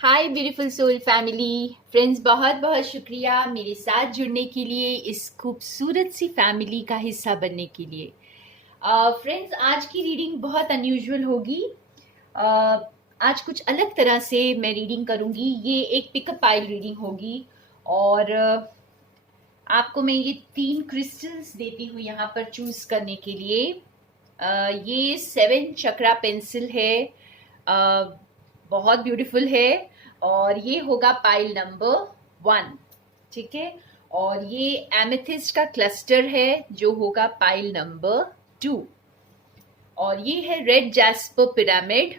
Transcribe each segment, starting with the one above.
हाय beautiful soul family friends, बहुत बहुत शुक्रिया मेरे साथ जुड़ने के लिए, इस खूबसूरत सी फैमिली का हिस्सा बनने के लिए। फ्रेंड्स, आज की रीडिंग बहुत अनयूजुअल होगी। आज कुछ अलग तरह से मैं रीडिंग करूंगी। ये एक पिकअप पाइल रीडिंग होगी और आपको मैं ये 3 क्रिस्टल्स देती हूँ यहाँ पर चूज करने के लिए। ये 7 चक्रा पेंसिल है। बहुत ब्यूटीफुल है और ये होगा पाइल नंबर 1। ठीक है, और ये एमेथिस्ट का क्लस्टर है जो होगा पाइल नंबर 2। और ये है रेड जैस्पर पिरामिड,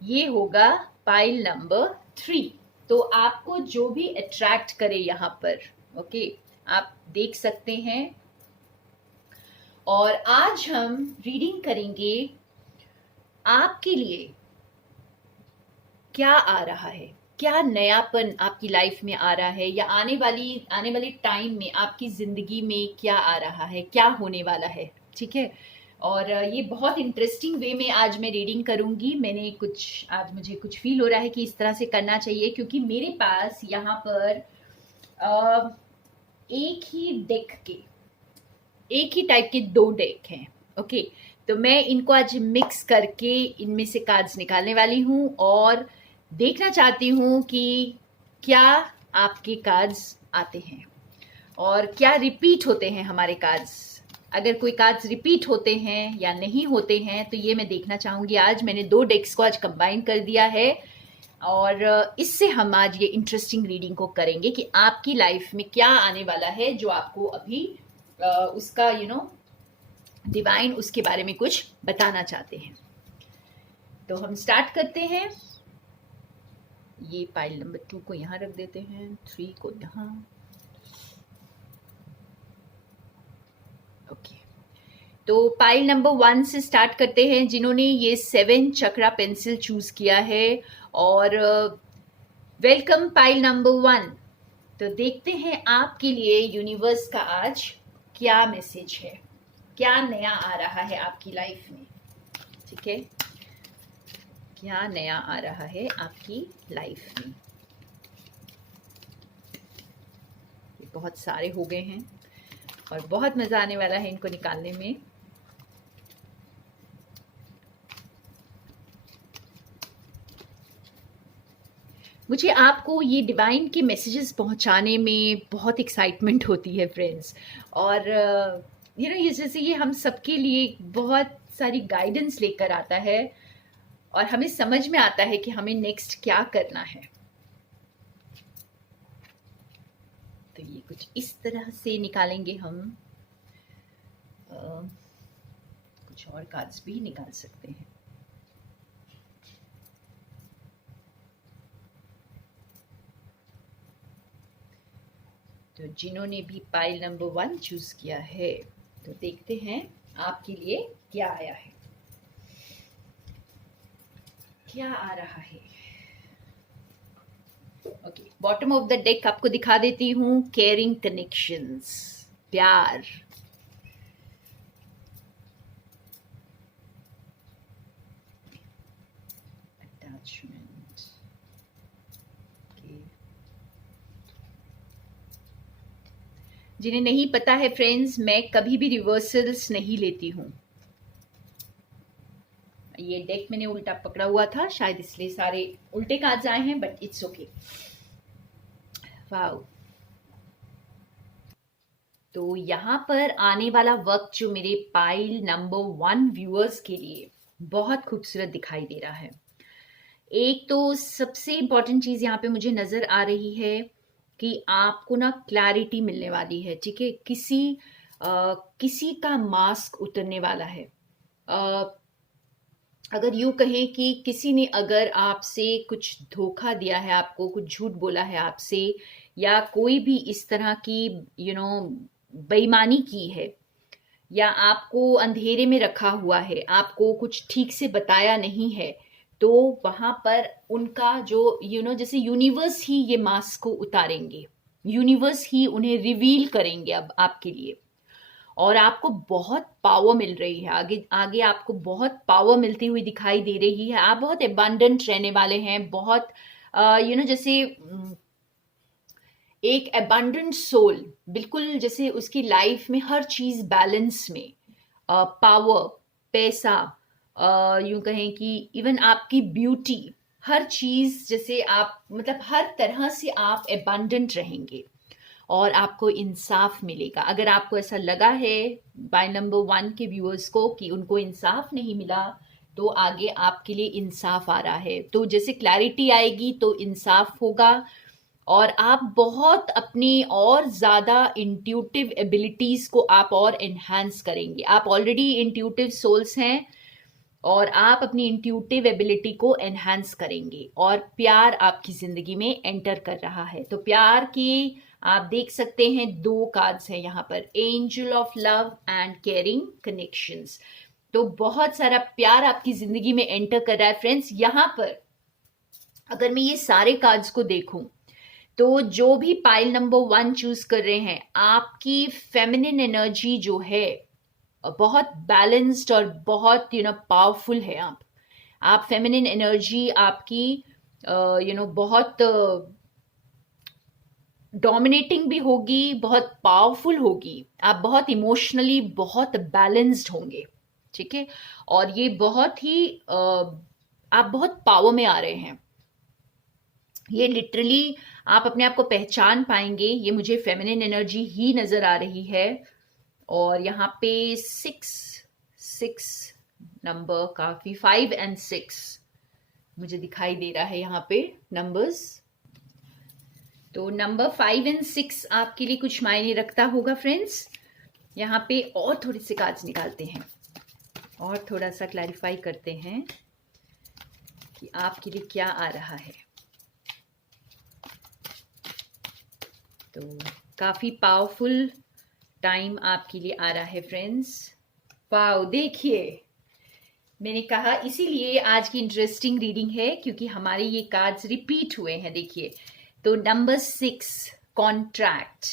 ये होगा पाइल नंबर 3। तो आपको जो भी अट्रैक्ट करे यहाँ पर, ओके, आप देख सकते हैं। और आज हम रीडिंग करेंगे आपके लिए क्या आ रहा है, क्या नयापन आपकी लाइफ में आ रहा है, या आने वाले टाइम में आपकी जिंदगी में क्या आ रहा है, क्या होने वाला है। ठीक है, और ये बहुत इंटरेस्टिंग वे में आज मैं रीडिंग करूंगी। आज मुझे कुछ फील हो रहा है कि इस तरह से करना चाहिए, क्योंकि मेरे पास यहाँ पर एक ही टाइप के 2 डेक हैं। ओके, तो मैं इनको आज मिक्स करके इनमें से कार्ड्स निकालने वाली हूँ और देखना चाहती हूँ कि क्या आपके कार्ड्स आते हैं और क्या रिपीट होते हैं हमारे कार्ड्स। अगर कोई कार्ड्स रिपीट होते हैं या नहीं होते हैं तो ये मैं देखना चाहूँगी। आज मैंने 2 डेक्स को आज कंबाइन कर दिया है और इससे हम आज ये इंटरेस्टिंग रीडिंग को करेंगे कि आपकी लाइफ में क्या आने वाला है, जो आपको अभी उसका डिवाइन उसके बारे में कुछ बताना चाहते हैं। तो हम स्टार्ट करते हैं। ये पाइल नंबर 2 को यहाँ रख देते हैं, 3 को यहाँ। ओके, तो पाइल नंबर 1 से स्टार्ट करते हैं, जिन्होंने ये 7 चक्रा पेंसिल चूज किया है। और वेलकम पाइल नंबर 1। तो देखते हैं आपके लिए यूनिवर्स का आज क्या मैसेज है, क्या नया आ रहा है आपकी लाइफ में। ठीक है, क्या नया आ रहा है आपकी लाइफ में। ये बहुत सारे हो गए हैं और बहुत मजा आने वाला है इनको निकालने में। मुझे आपको ये डिवाइन के मैसेजेस पहुंचाने में बहुत एक्साइटमेंट होती है फ्रेंड्स। और ये जैसे ये हम सबके लिए बहुत सारी गाइडेंस लेकर आता है और हमें समझ में आता है कि हमें नेक्स्ट क्या करना है। तो ये कुछ इस तरह से निकालेंगे हम। कुछ और कार्ड्स भी निकाल सकते हैं। तो जिन्होंने भी पाइल नंबर 1 चूज किया है, तो देखते हैं आपके लिए क्या आया है, क्या आ रहा है। Okay, bottom of the deck आपको दिखा देती हूँ। केयरिंग कनेक्शंस, प्यार। अटैचमेंट। जिन्हें नहीं पता है फ्रेंड्स, मैं कभी भी रिवर्सल्स नहीं लेती हूँ। ये डेक मैंने उल्टा पकड़ा हुआ था, शायद इसलिए सारे उल्टे कार्ड्स आए हैं, बट इट्स ओके। वाओ। तो यहाँ पर आने वाला वक्त जो मेरे पाइल नंबर 1 व्यूअर्स के लिए बहुत खूबसूरत दिखाई दे रहा है। एक तो सबसे इंपॉर्टेंट चीज यहाँ पे मुझे नजर आ रही है कि आपको ना क्लैरिटी मिलने वाली है। ठीक है, किसी का मास्क उतरने वाला है। अगर यूं कहें कि किसी ने अगर आपसे कुछ धोखा दिया है, आपको कुछ झूठ बोला है आपसे, या कोई भी इस तरह की बेईमानी की है, या आपको अंधेरे में रखा हुआ है, आपको कुछ ठीक से बताया नहीं है, तो वहां पर उनका जो जैसे यूनिवर्स ही ये मास्क को उतारेंगे, यूनिवर्स ही उन्हें रिवील करेंगे अब आपके लिए। और आपको बहुत पावर मिल रही है, आगे आगे आपको बहुत पावर मिलती हुई दिखाई दे रही है। आप बहुत एबंडेंट रहने वाले हैं, बहुत जैसे एक एबंडेंट सोल, बिल्कुल जैसे उसकी लाइफ में हर चीज बैलेंस में, पावर, पैसा, यूं कहें कि इवन आपकी ब्यूटी, हर चीज जैसे आप मतलब हर तरह से आप एबंडेंट रहेंगे और आपको इंसाफ मिलेगा। अगर आपको ऐसा लगा है बाय नंबर 1 के व्यूअर्स को कि उनको इंसाफ नहीं मिला, तो आगे आपके लिए इंसाफ आ रहा है। तो जैसे क्लैरिटी आएगी तो इंसाफ होगा और आप बहुत अपनी और ज़्यादा इंट्यूटिव एबिलिटीज़ को आप और एनहांस करेंगे। आप ऑलरेडी इंट्यूटिव सोल्स हैं और आप अपनी इंट्यूटिव एबिलिटी को एनहांस करेंगे और प्यार आपकी ज़िंदगी में एंटर कर रहा है। तो प्यार की आप देख सकते हैं 2 कार्ड्स हैं यहाँ पर, angel of love and caring connections. तो बहुत सारा प्यार आपकी ज़िंदगी में एंटर कर रहा है फ्रेंड्स। यहाँ पर अगर मैं ये सारे कार्ड्स को देखूं तो जो भी पाइल नंबर 1 चूज कर रहे हैं, आपकी फेमिनिन एनर्जी जो है बहुत बैलेंस्ड और बहुत पावरफुल है। आप फेमिनिन एनर्जी आपकी बहुत डोमिनेटिंग भी होगी, बहुत पावरफुल होगी। आप बहुत इमोशनली बहुत बैलेंस्ड होंगे, ठीक है। और ये बहुत ही आप बहुत पावर में आ रहे हैं। ये लिटरली आप अपने आप को पहचान पाएंगे। ये मुझे फेमिनिन एनर्जी ही नजर आ रही है। और यहाँ पे 6 नंबर काफी, 5 और 6 मुझे दिखाई दे रहा है यहाँ पे नंबर्स। तो नंबर 5 और 6 आपके लिए कुछ मायने रखता होगा फ्रेंड्स। यहाँ पे और थोड़े से कार्ड्स निकालते हैं और थोड़ा सा क्लैरिफाई करते हैं कि आपके लिए क्या आ रहा है। तो काफी पावरफुल टाइम आपके लिए आ रहा है फ्रेंड्स। वाओ, देखिए मैंने कहा इसीलिए आज की इंटरेस्टिंग रीडिंग है क्योंकि हमारे ये कार्ड्स रिपीट हुए हैं। देखिए तो नंबर 6 कॉन्ट्रैक्ट,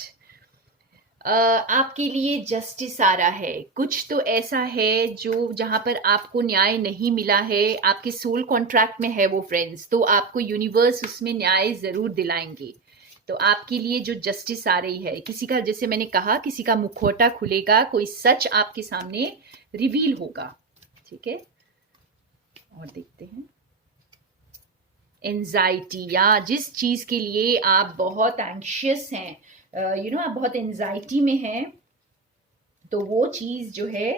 आपके लिए जस्टिस आ रहा है। कुछ तो ऐसा है जो जहां पर आपको न्याय नहीं मिला है, आपके सोल कॉन्ट्रैक्ट में है वो फ्रेंड्स, तो आपको यूनिवर्स उसमें न्याय जरूर दिलाएंगे। तो आपके लिए जो जस्टिस आ रही है, किसी का, जैसे मैंने कहा, किसी का मुखौटा खुलेगा, कोई सच आपके सामने रिवील होगा, ठीक है। और देखते हैं एंजाइटी, या जिस चीज के लिए आप बहुत एंग्शियस हैं, आप बहुत एंजाइटी में हैं, तो वो चीज जो है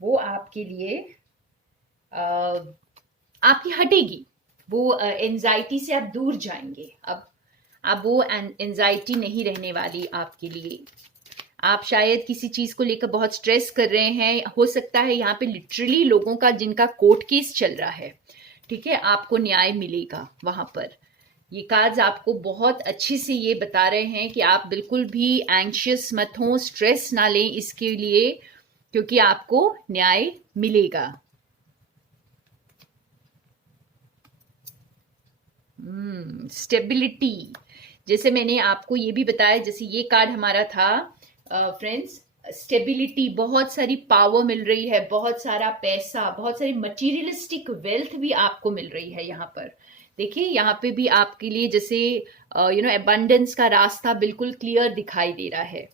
वो आपके लिए आपकी हटेगी। वो एंजाइटी से आप दूर जाएंगे। अब वो एंजाइटी नहीं रहने वाली आपके लिए। आप शायद किसी चीज को लेकर बहुत स्ट्रेस कर रहे हैं। हो सकता है यहाँ पे लिटरली लोगों का जिनका कोर्ट केस चल रहा है, ठीक है, आपको न्याय मिलेगा वहां पर। ये कार्ड्स आपको बहुत अच्छे से ये बता रहे हैं कि आप बिल्कुल भी एंग्शियस मत हो, स्ट्रेस ना लें इसके लिए, क्योंकि आपको न्याय मिलेगा। स्टेबिलिटी, जैसे मैंने आपको ये भी बताया, जैसे ये कार्ड हमारा था फ्रेंड्स, स्टेबिलिटी, बहुत सारी पावर मिल रही है, बहुत सारा पैसा, बहुत सारी मटीरियलिस्टिक वेल्थ भी आपको मिल रही है। यहाँ पर देखिए, यहाँ पे भी आपके लिए जैसे एबंडेंस का रास्ता बिल्कुल क्लियर दिखाई दे रहा है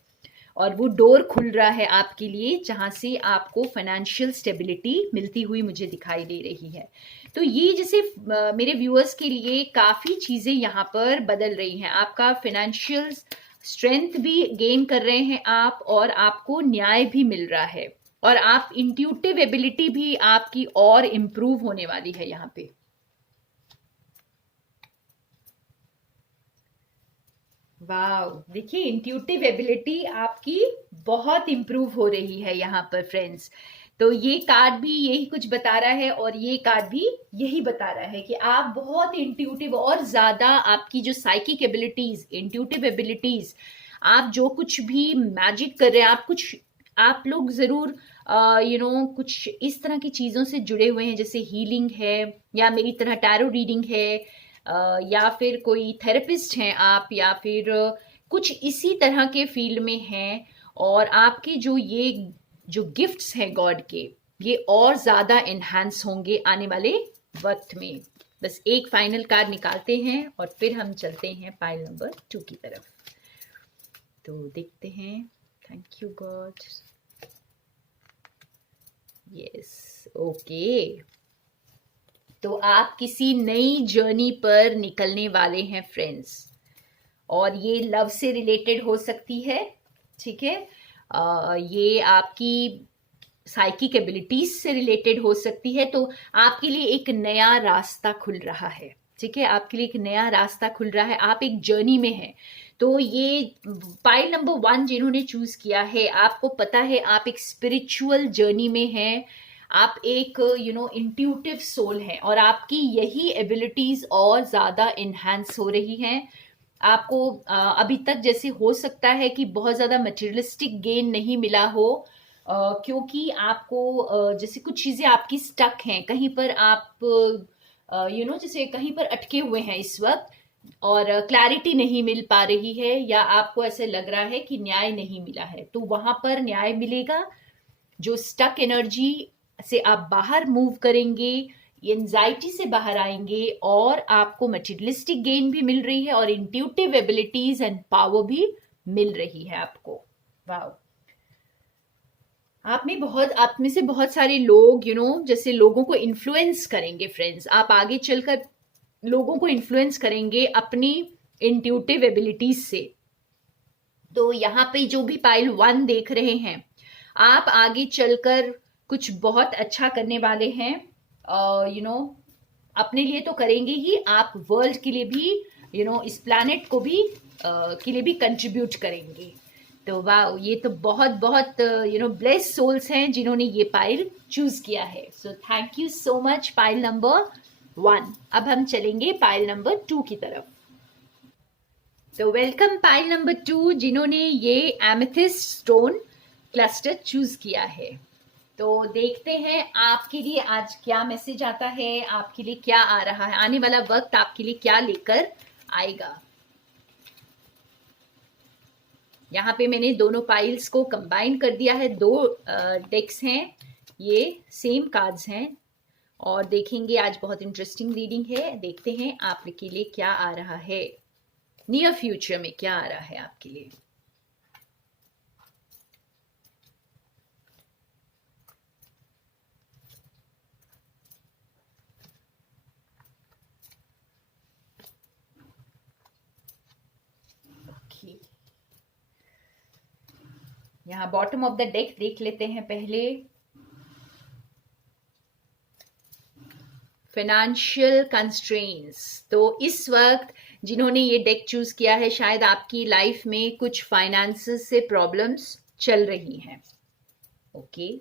और वो डोर खुल रहा है आपके लिए जहां से आपको फाइनेंशियल स्टेबिलिटी मिलती हुई मुझे दिखाई दे रही है। तो ये जैसे मेरे व्यूअर्स के लिए काफी चीजें यहाँ पर बदल रही हैं। आपका फाइनेंशियल स्ट्रेंथ भी गेन कर रहे हैं आप, और आपको न्याय भी मिल रहा है, और आप इंट्यूटिव एबिलिटी भी आपकी और इम्प्रूव होने वाली है यहाँ पे। वाव, देखिए इंट्यूटिव एबिलिटी आपकी बहुत इम्प्रूव हो रही है यहाँ पर फ्रेंड्स। तो ये कार्ड भी यही कुछ बता रहा है और ये कार्ड भी यही बता रहा है कि आप बहुत इंट्यूटिव, और ज्यादा आपकी जो साइकिक एबिलिटीज, इंट्यूटिव एबिलिटीज, आप जो कुछ भी मैजिक कर रहे हैं, आप लोग जरूर कुछ इस तरह की चीजों से जुड़े हुए हैं, जैसे हीलिंग है, या मेरी तरह टैरो रीडिंग है, या फिर कोई थेरेपिस्ट हैं आप, या फिर कुछ इसी तरह के फील्ड में हैं। और आपके जो गिफ्ट्स हैं गॉड के, ये और ज्यादा एनहांस होंगे आने वाले वक्त में। बस एक फाइनल कार्ड निकालते हैं और फिर हम चलते हैं पाइल नंबर 2 की तरफ। तो देखते हैं। Thank you God. Yes, okay. तो आप किसी नई जर्नी पर निकलने वाले हैं फ्रेंड्स, और ये लव से रिलेटेड हो सकती है, ठीक है। ये आपकी साइकिक एबिलिटीज से रिलेटेड हो सकती है। तो आपके लिए एक नया रास्ता खुल रहा है, ठीक है। आपके लिए एक नया रास्ता खुल रहा है, आप एक जर्नी में हैं। तो ये पाइल नंबर 1 जिन्होंने चूज किया है, आपको पता है आप एक स्पिरिचुअल जर्नी में हैं, आप एक इंट्यूटिव सोल हैं, और आपकी यही एबिलिटीज और ज्यादा इन्हांस हो रही हैं। आपको अभी तक जैसे हो सकता है कि बहुत ज्यादा मटेरियलिस्टिक गेन नहीं मिला हो, क्योंकि आपको जैसे कुछ चीजें आपकी स्टक हैं कहीं पर, आप जैसे कहीं पर अटके हुए हैं इस वक्त, और क्लैरिटी नहीं मिल पा रही है, या आपको ऐसे लग रहा है कि न्याय नहीं मिला है, तो वहां पर न्याय मिलेगा। जो स्टक एनर्जी से आप बाहर मूव करेंगे, एंजाइटी से बाहर आएंगे, और आपको मटेरियलिस्टिक गेन भी मिल रही है और इंट्यूटिव एबिलिटीज एंड पावर भी मिल रही है आपको। वाओ। आप में से बहुत सारे लोग जैसे लोगों को इन्फ्लुएंस करेंगे फ्रेंड्स, आप आगे चलकर लोगों को इन्फ्लुएंस करेंगे अपनी इंट्यूटिव एबिलिटीज से। तो यहाँ पे जो भी पाइल 1 देख रहे हैं, आप आगे चलकर कुछ बहुत अच्छा करने वाले हैं। अपने लिए तो करेंगे ही, आप वर्ल्ड के लिए भी इस प्लैनेट को भी के लिए भी कंट्रीब्यूट करेंगे। तो वाह, ये तो बहुत बहुत ब्लेस्ड सोल्स हैं जिन्होंने ये पाइल चूज किया है। सो thank you so much pile number 1। अब हम चलेंगे पाइल नंबर 2 की तरफ। तो वेलकम पाइल नंबर 2 जिन्होंने ये एमेथिस्ट स्टोन क्लस्टर चूज किया है। तो देखते हैं आपके लिए आज क्या मैसेज आता है, आपके लिए क्या आ रहा है, आने वाला वक्त आपके लिए क्या लेकर आएगा। यहाँ पे मैंने दोनों पाइल्स को कंबाइन कर दिया है, 2 डेक्स हैं, ये सेम कार्ड्स हैं, और देखेंगे आज बहुत इंटरेस्टिंग रीडिंग है। देखते हैं आपके लिए क्या आ रहा है, नियर फ्यूचर में क्या आ रहा है आपके लिए। यहाँ बॉटम ऑफ द डेक देख लेते हैं पहले। Financial constraints. तो इस वक्त जिन्होंने ये डेक चूज किया है, शायद आपकी लाइफ में कुछ फाइनेंसेस से प्रॉब्लम्स चल रही हैं। ओके,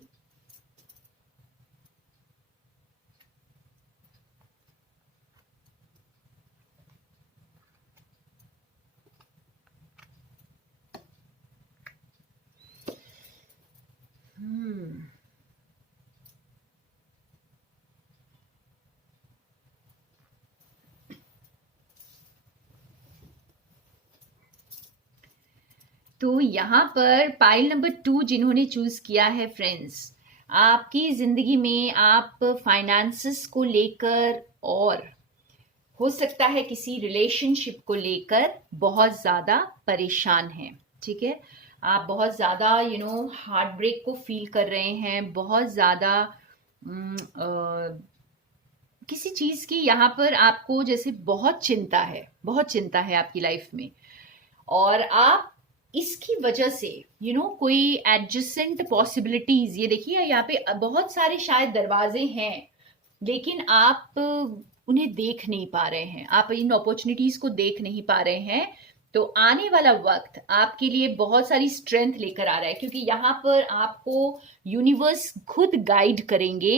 तो यहाँ पर पाइल नंबर 2 जिन्होंने चूज किया है फ्रेंड्स, आपकी जिंदगी में आप फाइनेंसेस को लेकर, और हो सकता है किसी रिलेशनशिप को लेकर बहुत ज्यादा परेशान हैं, ठीक है। आप बहुत ज्यादा हार्ट ब्रेक को फील कर रहे हैं, बहुत ज्यादा किसी चीज की यहाँ पर आपको जैसे बहुत चिंता है, बहुत चिंता है आपकी लाइफ में, और आप इसकी वजह से कोई एडजेसेंट पॉसिबिलिटीज, ये देखिए यहाँ पे बहुत सारे शायद दरवाजे हैं, लेकिन आप उन्हें देख नहीं पा रहे हैं, आप इन अपॉर्चुनिटीज को देख नहीं पा रहे हैं। तो आने वाला वक्त आपके लिए बहुत सारी स्ट्रेंथ लेकर आ रहा है, क्योंकि यहाँ पर आपको यूनिवर्स खुद गाइड करेंगे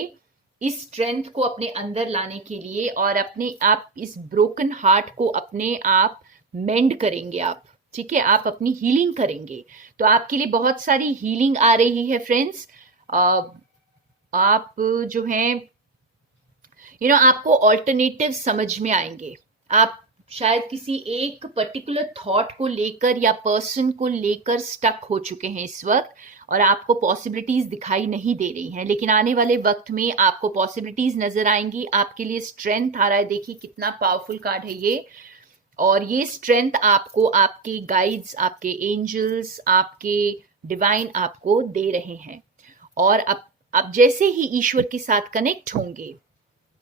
इस स्ट्रेंथ को अपने अंदर लाने के लिए, और अपने आप इस ब्रोकन हार्ट को अपने आप मेंड करेंगे आप, ठीक है, आप अपनी हीलिंग करेंगे। तो आपके लिए बहुत सारी हीलिंग आ रही है फ्रेंड्स। आप जो हैं आपको ऑल्टरनेटिव समझ में आएंगे। आप शायद किसी एक पर्टिकुलर थॉट को लेकर या पर्सन को लेकर स्टक हो चुके हैं इस वक्त, और आपको पॉसिबिलिटीज दिखाई नहीं दे रही हैं, लेकिन आने वाले वक्त में आपको पॉसिबिलिटीज नजर आएंगी। आपके लिए स्ट्रेंथ आ रहा है, देखिए कितना पावरफुल कार्ड है ये। और ये स्ट्रेंथ आपको आपके गाइड्स, आपके एंजल्स, आपके डिवाइन आपको दे रहे हैं। और अब जैसे ही ईश्वर के साथ कनेक्ट होंगे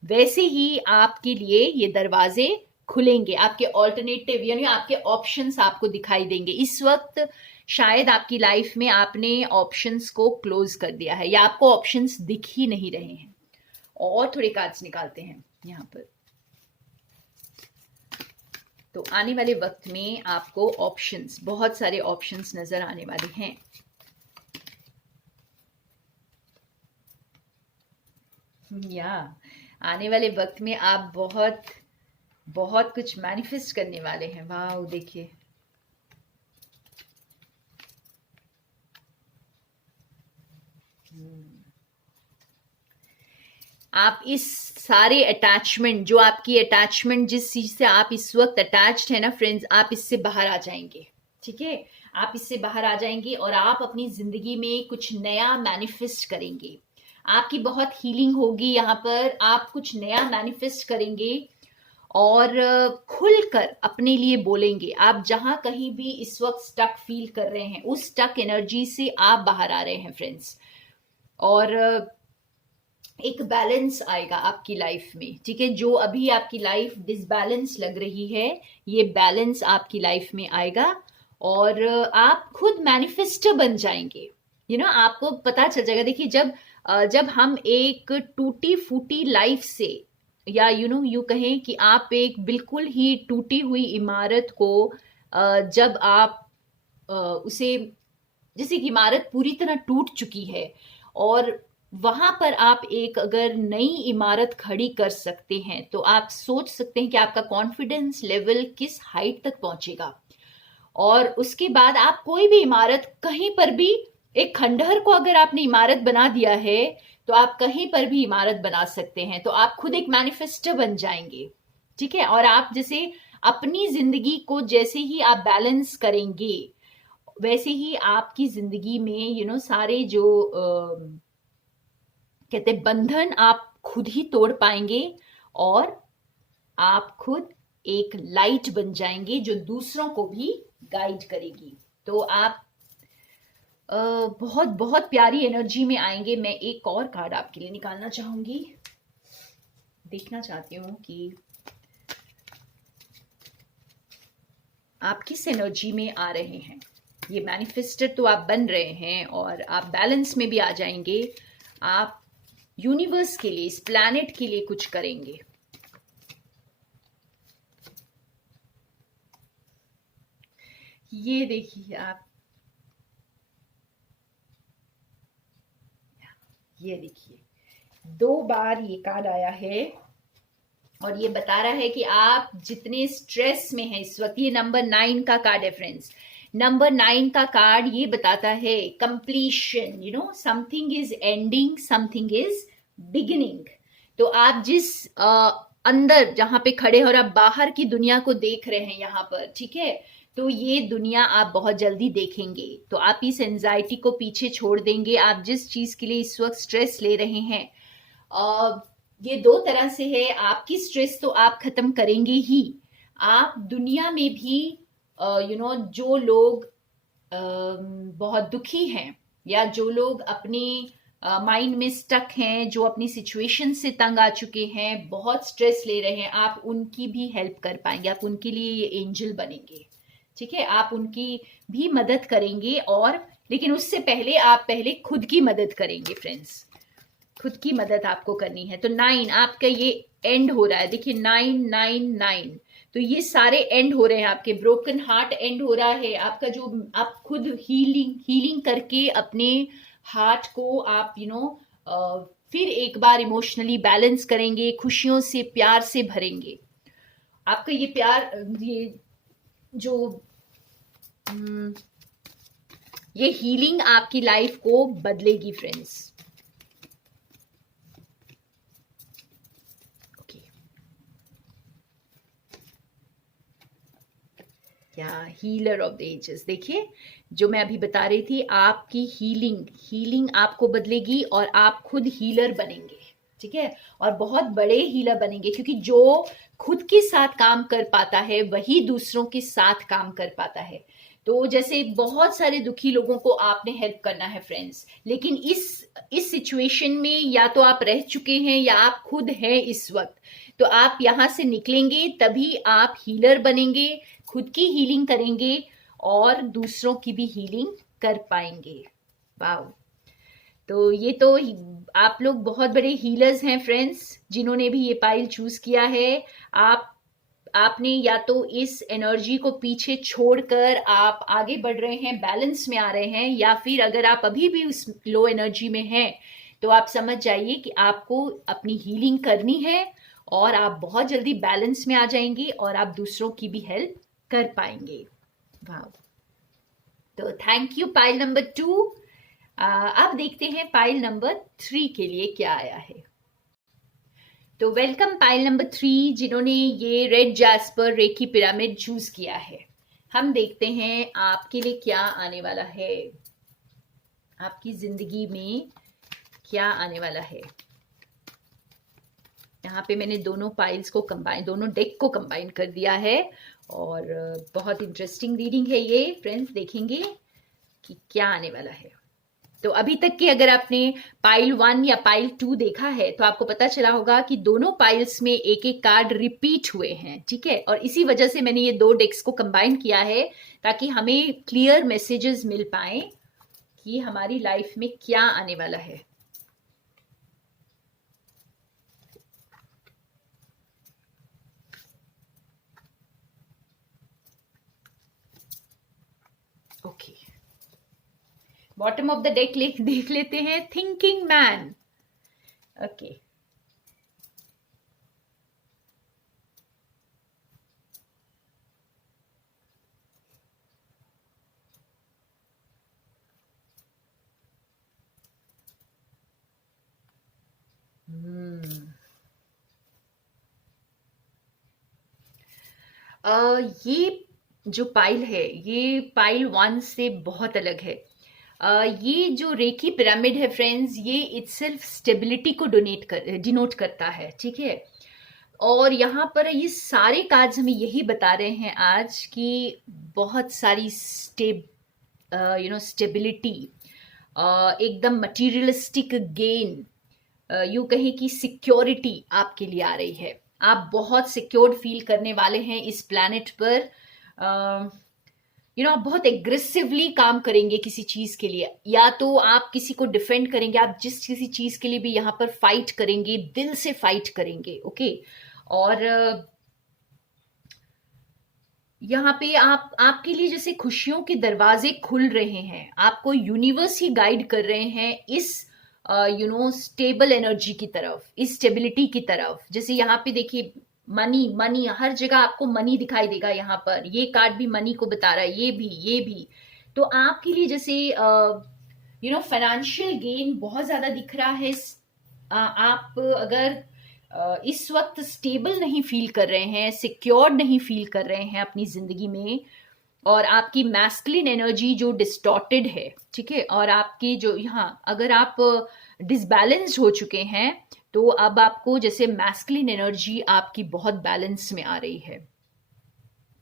वैसे ही आपके लिए ये दरवाजे खुलेंगे, आपके ऑल्टरनेटिव यानी आपके ऑप्शंस आपको दिखाई देंगे। इस वक्त शायद आपकी लाइफ में आपने ऑप्शंस को क्लोज कर दिया है या आपको ऑप्शंस दिख ही नहीं रहे हैं। और थोड़े कार्ड्स निकालते हैं यहाँ पर। तो आने वाले वक्त में आपको ऑप्शंस, बहुत सारे ऑप्शंस नजर आने वाले हैं। या आने वाले वक्त में आप बहुत बहुत कुछ मैनिफेस्ट करने वाले हैं। वाह, देखिए आप इस सारे अटैचमेंट, जो आपकी अटैचमेंट, जिस चीज से आप इस वक्त अटैच्ड है ना फ्रेंड्स, आप इससे बाहर आ जाएंगे। ठीक है, आप इससे बाहर आ जाएंगे और आप अपनी जिंदगी में कुछ नया मैनिफेस्ट करेंगे। आपकी बहुत हीलिंग होगी यहाँ पर, आप कुछ नया मैनिफेस्ट करेंगे और खुलकर अपने लिए बोलेंगे। आप जहां कहीं भी इस वक्त स्टक फील कर रहे हैं, उस स्टक एनर्जी से आप बाहर आ रहे हैं फ्रेंड्स। और एक बैलेंस आएगा आपकी लाइफ में। ठीक है, जो अभी आपकी लाइफ डिसबैलेंस लग रही है, ये बैलेंस आपकी लाइफ में आएगा और आप खुद मैनिफेस्टर बन जाएंगे। आपको पता चल जाएगा। देखिए, जब हम एक टूटी फूटी लाइफ से, या यू कहें कि आप एक बिल्कुल ही टूटी हुई इमारत को जब आप उसे, जैसे कि इमारत पूरी तरह टूट चुकी है और वहां पर आप एक अगर नई इमारत खड़ी कर सकते हैं, तो आप सोच सकते हैं कि आपका कॉन्फिडेंस लेवल किस हाइट तक पहुंचेगा। और उसके बाद आप कोई भी इमारत, कहीं पर भी एक खंडहर को अगर आपने इमारत बना दिया है, तो आप कहीं पर भी इमारत बना सकते हैं। तो आप खुद एक मैनिफेस्टर बन जाएंगे। ठीक है, और आप जैसे अपनी जिंदगी को जैसे ही आप बैलेंस करेंगे, वैसे ही आपकी जिंदगी में सारे जो कहते बंधन आप खुद ही तोड़ पाएंगे और आप खुद एक लाइट बन जाएंगे जो दूसरों को भी गाइड करेगी। तो आप बहुत बहुत प्यारी एनर्जी में आएंगे। मैं एक और कार्ड आपके लिए निकालना चाहूंगी, देखना चाहती हूँ कि आप किस एनर्जी में आ रहे हैं। ये मैनिफेस्टर तो आप बन रहे हैं और आप बैलेंस में भी आ जाएंगे। आप यूनिवर्स के लिए, इस प्लैनेट के लिए कुछ करेंगे। ये देखिए आप, ये देखिए 2 बार ये कार्ड आया है और ये बता रहा है कि आप जितने स्ट्रेस में हैं इस वक्त, ये नंबर 9 का कार्ड है फ्रेंड्स। नंबर 9 का कार्ड ये बताता है completion, something is ending, something is beginning. तो आप जिस अंदर जहां पे खड़े हो और आप बाहर की दुनिया को देख रहे हैं यहाँ पर, ठीक है, तो ये दुनिया आप बहुत जल्दी देखेंगे। तो आप इस एंजाइटी को पीछे छोड़ देंगे। आप जिस चीज के लिए इस वक्त स्ट्रेस ले रहे हैं, ये 2 तरह से है। आपकी स्ट्रेस तो आप खत्म करेंगे ही, आप दुनिया में भी जो लोग बहुत दुखी हैं या जो लोग अपने माइंड में स्टक हैं, जो अपनी सिचुएशन से तंग आ चुके हैं, बहुत स्ट्रेस ले रहे हैं, आप उनकी भी हेल्प कर पाएंगे। आप उनके लिए ये एंजल बनेंगे। ठीक है, आप उनकी भी मदद करेंगे। और लेकिन उससे पहले आप पहले खुद की मदद करेंगे फ्रेंड्स। खुद की मदद आपको करनी है। तो 9 आपका ये एंड हो रहा है। देखिए 999, तो ये सारे एंड हो रहे हैं। आपके ब्रोकन हार्ट एंड हो रहा है। आपका जो आप खुद हीलिंग करके अपने हार्ट को आप फिर एक बार इमोशनली बैलेंस करेंगे, खुशियों से, प्यार से भरेंगे। आपका ये प्यार, ये जो ये हीलिंग आपकी लाइफ को बदलेगी फ्रेंड्स। या हीलर ऑफ द एजेस। देखिए जो मैं अभी बता रही थी, आपकी हीलिंग आपको बदलेगी और आप खुद हीलर बनेंगे, ठीक है, और बहुत बड़े हीलर बनेंगे, क्योंकि जो खुद के साथ काम कर पाता है वही दूसरों के साथ काम कर पाता है। तो जैसे बहुत सारे दुखी लोगों को आपने हेल्प करना है फ्रेंड्स, लेकिन इस सिचुएशन में या तो आप रह चुके हैं या आप खुद हैं इस वक्त, तो आप यहाँ से निकलेंगे तभी आप हीलर बनेंगे, खुद की हीलिंग करेंगे और दूसरों की भी हीलिंग कर पाएंगे। वाह, तो ये तो आप लोग बहुत बड़े हीलर्स हैं फ्रेंड्स, जिन्होंने भी ये पाइल चूज किया है। आपने या तो इस एनर्जी को पीछे छोड़कर आप आगे बढ़ रहे हैं, बैलेंस में आ रहे हैं, या फिर अगर आप अभी भी उस लो एनर्जी में हैं तो आप समझ जाइए कि आपको अपनी हीलिंग करनी है और आप बहुत जल्दी बैलेंस में आ जाएंगे और आप दूसरों की भी हेल्प कर पाएंगे। वाह, तो थैंक यू पाइल नंबर 2। अब देखते हैं पाइल नंबर 3 के लिए क्या आया है। तो वेलकम पाइल नंबर 3, जिन्होंने ये red jasper reiki pyramid choose किया है। हम देखते हैं आपके लिए क्या आने वाला है, आपकी जिंदगी में क्या आने वाला है। यहाँ पे मैंने दोनों पाइल्स को कंबाइन, दोनों डेक को कंबाइन कर दिया है और बहुत इंटरेस्टिंग रीडिंग है ये फ्रेंड्स। देखेंगे कि क्या आने वाला है। तो अभी तक के अगर आपने पाइल 1 या पाइल 2 देखा है तो आपको पता चला होगा कि दोनों पाइल्स में एक एक कार्ड रिपीट हुए हैं, ठीक है, और इसी वजह से मैंने ये दो डेक्स को कंबाइन किया है ताकि हमें क्लियर मैसेजेस मिल पाए कि हमारी लाइफ में क्या आने वाला है। Okay, bottom of the deck देख लेते हैं, थिंकिंग मैन। ओके, ये जो पाइल है ये पाइल 1 से बहुत अलग है। ये जो रेकी पिरामिड है फ्रेंड्स, ये इटसेल्फ स्टेबिलिटी को डिनोट करता है, ठीक है। और यहाँ पर ये सारे कार्ड्स हमें यही बता रहे हैं आज कि बहुत सारी स्टेबिलिटी, एकदम मटीरियलिस्टिक गेन, यूं कहें कि सिक्योरिटी आपके लिए आ रही है। आप बहुत सिक्योर्ड फील करने वाले हैं इस प्लैनेट पर। आप बहुत एग्रेसिवली काम करेंगे किसी चीज के लिए, या तो आप किसी को डिफेंड करेंगे, आप जिस किसी चीज के लिए भी यहाँ पर फाइट करेंगे, दिल से फाइट करेंगे, ओके। और यहाँ पे आपके लिए जैसे खुशियों के दरवाजे खुल रहे हैं, आपको यूनिवर्स ही गाइड कर रहे हैं इस स्टेबल एनर्जी की तरफ, इस स्टेबिलिटी की तरफ। जैसे यहाँ पे देखिए मनी हर जगह आपको मनी दिखाई देगा। यहाँ पर ये कार्ड भी मनी को बता रहा है, ये भी। तो आपके लिए जैसे फाइनेंशियल गेन बहुत ज्यादा दिख रहा है। आप अगर इस वक्त स्टेबल नहीं फील कर रहे हैं, सिक्योर नहीं फील कर रहे हैं अपनी जिंदगी में, और आपकी मैस्कुलिन एनर्जी जो डिस्टॉर्टेड है, ठीक है, और आपकी जो यहाँ अगर आप डिसबैलेंस्ड हो चुके हैं, तो अब आपको जैसे मैस्कुलिन एनर्जी आपकी बहुत बैलेंस में आ रही है,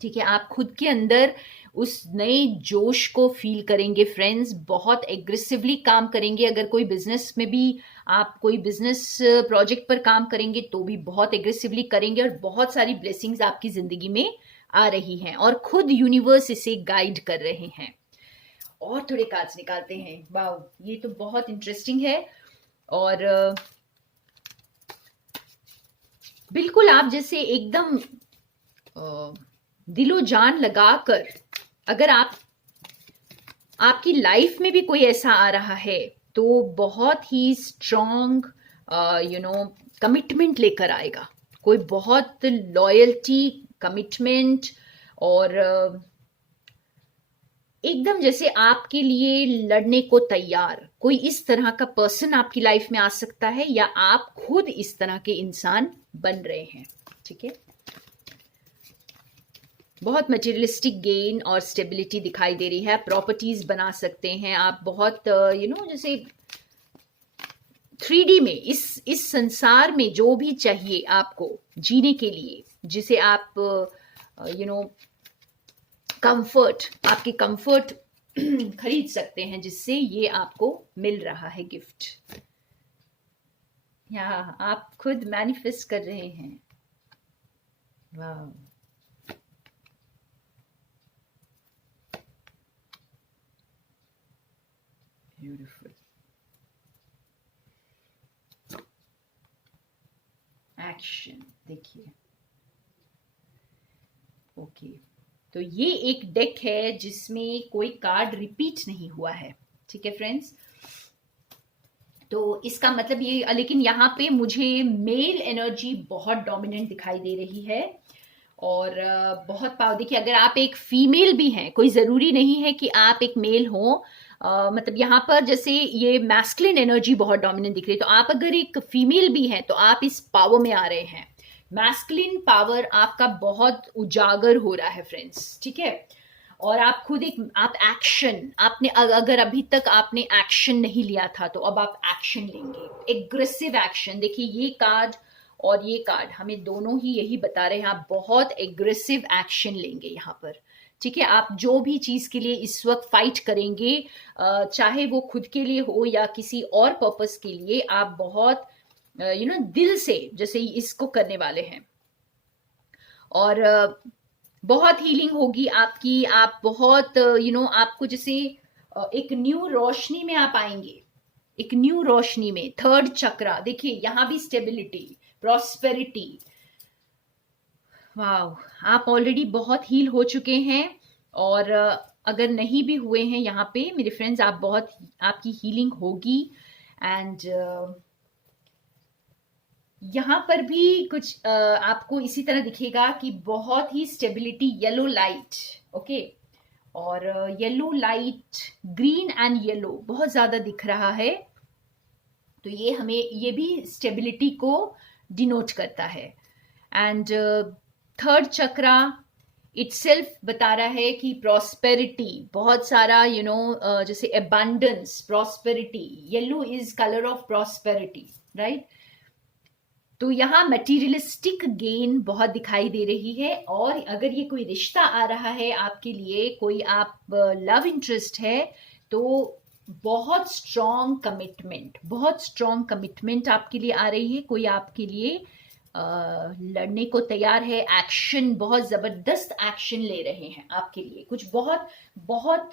ठीक है। आप खुद के अंदर उस नए जोश को फील करेंगे फ्रेंड्स, बहुत एग्रेसिवली काम करेंगे। अगर कोई बिजनेस में भी आप कोई बिजनेस प्रोजेक्ट पर काम करेंगे तो भी बहुत एग्रेसिवली करेंगे, और बहुत सारी ब्लेसिंग्स आपकी जिंदगी में आ रही हैं और खुद यूनिवर्स इसे गाइड कर रहे हैं। और थोड़े कार्ड्स निकालते हैं। वाओ, ये तो बहुत इंटरेस्टिंग है। और बिल्कुल आप जैसे एकदम दिलो जान लगाकर, अगर आपकी लाइफ में भी कोई ऐसा आ रहा है तो बहुत ही स्ट्रॉन्ग कमिटमेंट लेकर आएगा, कोई बहुत लॉयल्टी, कमिटमेंट, और एकदम जैसे आपके लिए लड़ने को तैयार कोई इस तरह का पर्सन आपकी लाइफ में आ सकता है, या आप खुद इस तरह के इंसान बन रहे हैं, ठीक है। बहुत मटेरियलिस्टिक गेन और स्टेबिलिटी दिखाई दे रही है। प्रॉपर्टीज बना सकते हैं आप बहुत, जैसे 3D में इस संसार में जो भी चाहिए आपको जीने के लिए, जिसे आप कंफर्ट, आपके कंफर्ट खरीद सकते हैं, जिससे ये आपको मिल रहा है गिफ्ट, या आप खुद मैनिफेस्ट कर रहे हैं। वाह, ब्यूटीफुल। एक्शन देखिए। ओके, तो ये एक डेक है जिसमें कोई कार्ड रिपीट नहीं हुआ है, ठीक है फ्रेंड्स। तो इसका मतलब ये, लेकिन यहाँ पे मुझे मेल एनर्जी बहुत डोमिनेंट दिखाई दे रही है और बहुत पावर। देखिए, अगर आप एक फीमेल भी हैं, कोई ज़रूरी नहीं है कि आप एक मेल हो, मतलब यहाँ पर जैसे ये मैस्कुलिन एनर्जी बहुत डोमिनेंट दिख रही है, तो आप अगर एक फीमेल भी हैं तो आप इस पावर में आ रहे हैं। मैस्कुलिन पावर आपका बहुत उजागर हो रहा है फ्रेंड्स, ठीक है। और आप खुद आप एक्शन, आपने अगर अभी तक आपने एक्शन नहीं लिया था तो अब आप एक्शन लेंगे, एग्रेसिव एक्शन। देखिए, ये कार्ड और ये कार्ड हमें दोनों ही यही बता रहे हैं, आप बहुत एग्रेसिव एक्शन लेंगे यहाँ पर, ठीक है। आप जो भी चीज के लिए इस वक्त फाइट करेंगे, चाहे वो खुद के लिए हो या किसी और पर्पस के लिए, आप बहुत दिल से जैसे इसको करने वाले हैं। और बहुत हीलिंग होगी आपकी, आप बहुत आपको जैसे एक न्यू रोशनी में आप आएंगे, एक न्यू रोशनी में। थर्ड चक्रा देखिए, यहां भी स्टेबिलिटी, प्रॉस्पेरिटी। वाह, आप ऑलरेडी बहुत हील हो चुके हैं, और अगर नहीं भी हुए हैं यहाँ पे मेरे फ्रेंड्स, आप बहुत, आपकी हीलिंग होगी। एंड यहाँ पर भी कुछ आपको इसी तरह दिखेगा कि बहुत ही स्टेबिलिटी, येलो लाइट, ओके। और yellow light, green and yellow बहुत ज्यादा दिख रहा है, तो ये हमें, ये भी स्टेबिलिटी को डिनोट करता है। एंड थर्ड चक्रा इटसेल्फ बता रहा है कि प्रॉस्पेरिटी, बहुत सारा जैसे abundance, prosperity. Yellow is colour of prosperity, right. तो यहाँ मटेरियलिस्टिक गेन बहुत दिखाई दे रही है। और अगर ये कोई रिश्ता आ रहा है आपके लिए, कोई आप लव इंटरेस्ट है, तो बहुत स्ट्रॉन्ग कमिटमेंट, बहुत स्ट्रॉन्ग कमिटमेंट आपके लिए आ रही है। कोई आपके लिए लड़ने को तैयार है, एक्शन, बहुत जबरदस्त एक्शन ले रहे हैं आपके लिए। कुछ बहुत बहुत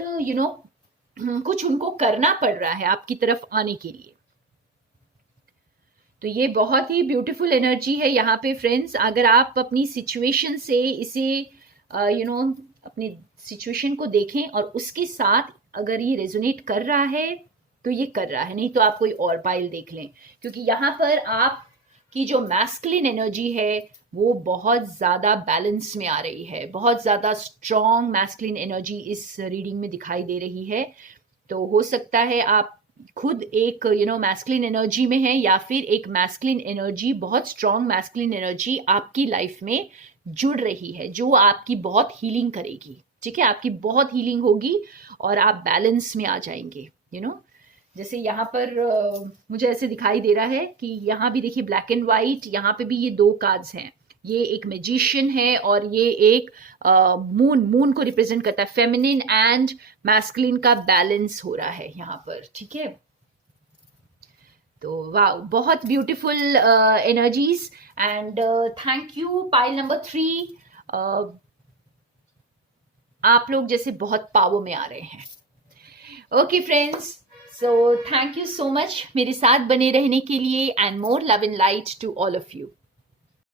कुछ उनको करना पड़ रहा है आपकी तरफ आने के लिए। तो ये बहुत ही ब्यूटीफुल एनर्जी है यहाँ पे फ्रेंड्स। अगर आप अपनी सिचुएशन से इसे अपनी सिचुएशन को देखें और उसके साथ अगर ये रेजोनेट कर रहा है तो ये कर रहा है, नहीं तो आप कोई और पाइल देख लें। क्योंकि यहाँ पर आपकी जो मैस्कुलिन एनर्जी है वो बहुत ज़्यादा बैलेंस में आ रही है, बहुत ज़्यादा स्ट्रॉन्ग मैस्कुलिन एनर्जी इस रीडिंग में दिखाई दे रही है। तो हो सकता है आप खुद एक मैस्कुलिन एनर्जी में है, या फिर एक मैस्कुलिन एनर्जी, बहुत स्ट्रॉन्ग मैस्कुलिन एनर्जी आपकी लाइफ में जुड़ रही है, जो आपकी बहुत हीलिंग करेगी, ठीक है। आपकी बहुत हीलिंग होगी और आप बैलेंस में आ जाएंगे। जैसे यहाँ पर मुझे ऐसे दिखाई दे रहा है कि यहाँ भी देखिए ब्लैक एंड व्हाइट, यहाँ पे भी ये दो कार्ड्स हैं। ये एक मैजिशियन है और ये एक मून को रिप्रेजेंट करता है। फेमिनिन एंड मैस्कुलिन का बैलेंस हो रहा है यहाँ पर, ठीक है। तो वाह, बहुत beautiful energies. And thank you pile number 3। आप लोग जैसे बहुत पावर में आ रहे हैं। Okay friends, so thank you so much मेरे साथ बने रहने के लिए, and more love and light to all of you.